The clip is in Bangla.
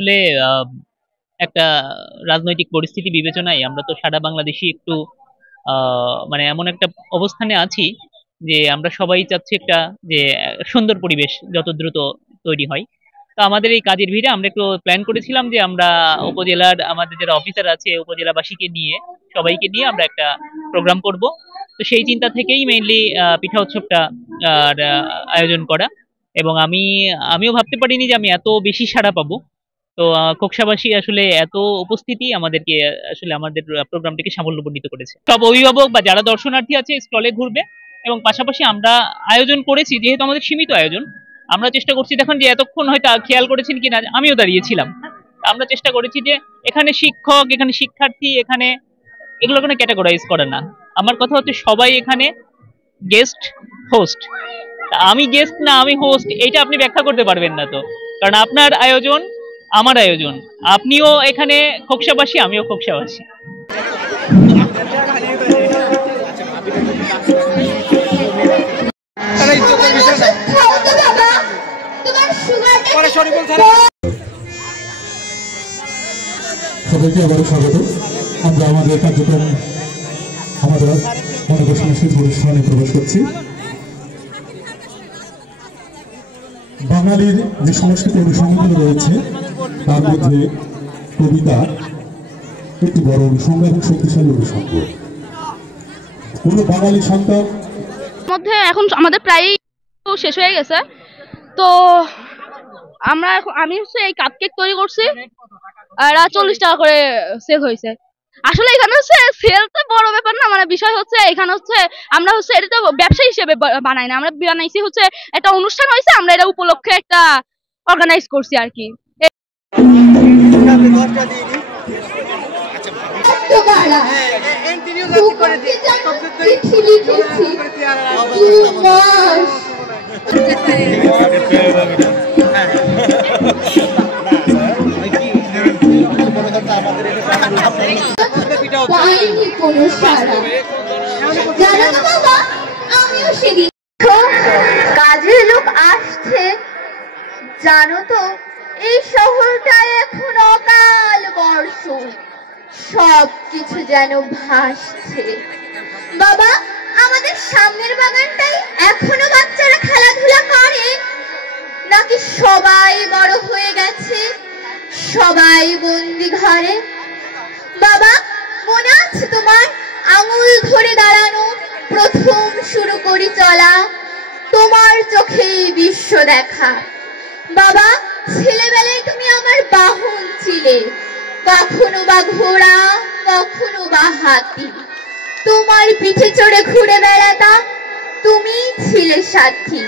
আসলে একটা রাজনৈতিক পরিস্থিতি বিবেচনায় আমরা তো সারা বাংলাদেশী একটু মানে এমন একটা অবস্থানে আছি যে আমরা সবাই চাচ্ছি একটা যে সুন্দর পরিবেশ যত দ্রুত তৈরি হয়। তো আমাদের এই কাজের ভিড়ে আমরা একটু প্ল্যান করেছিলাম যে আমরা উপজেলার আমাদের যারা অফিসার আছে উপজেলাবাসীকে নিয়ে সবাইকে নিয়ে আমরা একটা প্রোগ্রাম করব। তো সেই চিন্তা থেকেই মেইনলি পিঠা উৎসবটা আয়োজন করা। এবং আমিও ভাবতে পারিনি যে আমি এত বেশি সাড়া পাবো। তো খোকসাবাসী আসলে এত উপস্থিতি আমাদেরকে আসলে আমাদের প্রোগ্রামটিকে সাফল্যমণ্ডিত করেছে। সব অভিভাবক বা যারা দর্শনার্থী আছে স্টলে ঘুরবে এবং পাশাপাশি আমরা আয়োজন করেছি যেহেতু আমাদের সীমিত আয়োজন। আমরা চেষ্টা করছি, দেখুন যে এতক্ষণ হয়তো খেয়াল করেছেন কিনা আমিও দাঁড়িয়েছিলাম। আমরা চেষ্টা করেছি যে এখানে শিক্ষক এখানে শিক্ষার্থী এখানে এগুলো কোনো ক্যাটাগরাইজ করে না। আমার কথা হচ্ছে সবাই এখানে গেস্ট হোস্ট। আমি গেস্ট না আমি হোস্ট এইটা আপনি ব্যাখ্যা করতে পারবেন না। তো কারণ আপনার আয়োজন আমার আয়োজন, আপনিও এখানে খোকসাবাসী আমিও খোকসাবাসী। সবাইকে আবারও স্বাগত। আমরা আমাদের কার্যক্রম আমাদের মনোবর সাংস্কৃতিক অনুষ্ঠানে প্রবেশ করছি। বাঙালির যে সাংস্কৃতিক অনুষ্ঠানগুলো রয়েছে তার মধ্যে কবিতা একটি বড় অনুষঙ্গ এবং শক্তিশালী অনুষঙ্গ। কোন বাঙালি সন্তান মধ্যে এখন আমাদের প্রায় শেষ হয়ে গেছে। তো আমি হচ্ছে এই কাপ কেক তৈরি করছি, আর 40 টাকা করে সেল হয়েছে। আসলে এখানে হচ্ছে সেলটা বড় ব্যাপার না, মানে বিষয় হচ্ছে এখানে হচ্ছে আমরা হচ্ছে এটা তো ব্যবসা হিসেবে বানাই না, আমরা বানাইছি হচ্ছে একটা অনুষ্ঠান হয়েছে, আমরা এটা উপলক্ষে একটা অর্গানাইজ করছি আর কি। কাজের লোক আসছে, জানো তো এই শহরটায় এখন অকাল বর্ষণ, সবকিছু যেন ভাসছে। বাবা, আমাদের সামনের বাগানটাই এখনো বাচ্চারা খেলাধুলা করে, নাকি সবাই বড় হয়ে গেছে, সবাই বন্দি ঘরে? বাবা, মনে আছে তোমার আঙুল ধরে দাঁড়ানো, প্রথম শুরু করি চলা, তোমার চোখেই বিশ্ব দেখা? বাবা, ছেলেবেলায় তুমি আমার বাহন ছিলে, কখনো বা ঘোড়া কখনো বা হাতি, তোমার পিঠে চড়ে ঘুরে বেড়াতাম, তুমি ছিলে সাথী।